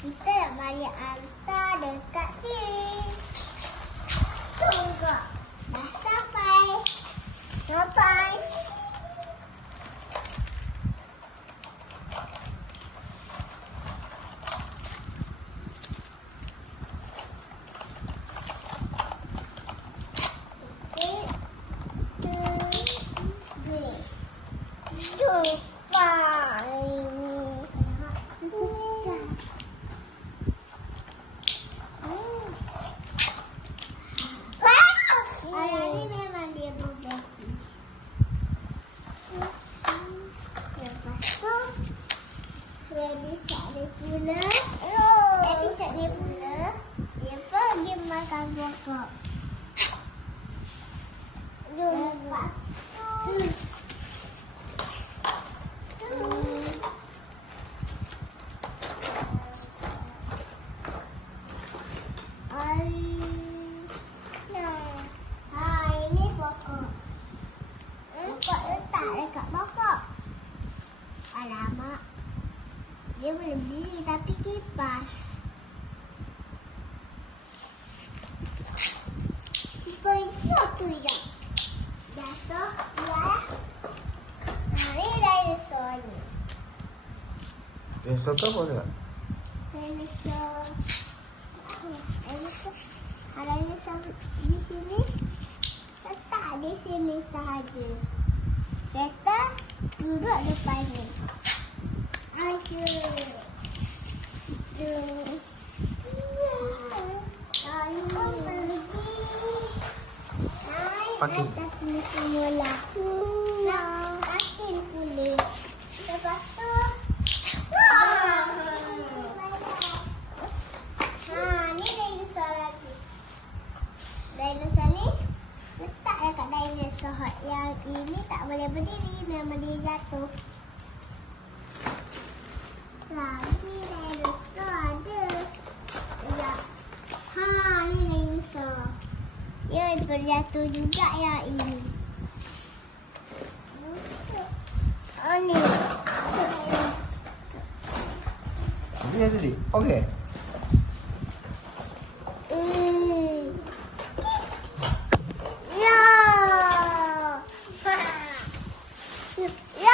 Kita nak mari hantar dekat sini. Tunggu. Dah sampai. Sampai. Dia pergi makan pokok. Lepas tu ini pokok. Pokok letak dekat pokok. Alamak. Dia boleh beli tapi kipas. Kipas tu je. Jatuh. Ya. Ini dinosaur ni. Dinosaur tu apa tak? Dinosaur. Ada dinosaur di sini. Letak di sini sahaja. Kereta duduk depan ni. Aja. Pakai. Atas ni semula. Nak pakai kulit. Lepas tu. Ni dinosaur lagi. Dinosaur ni letak dekat dinosaur. Yang ini tak boleh berdiri. Memang dia jatuh. Lagi dinosaur ada. Ya. Ni dinosaur. Ya, terjatuh juga yang ini. Ni. Ini tadi. Okey. Ya. Ya.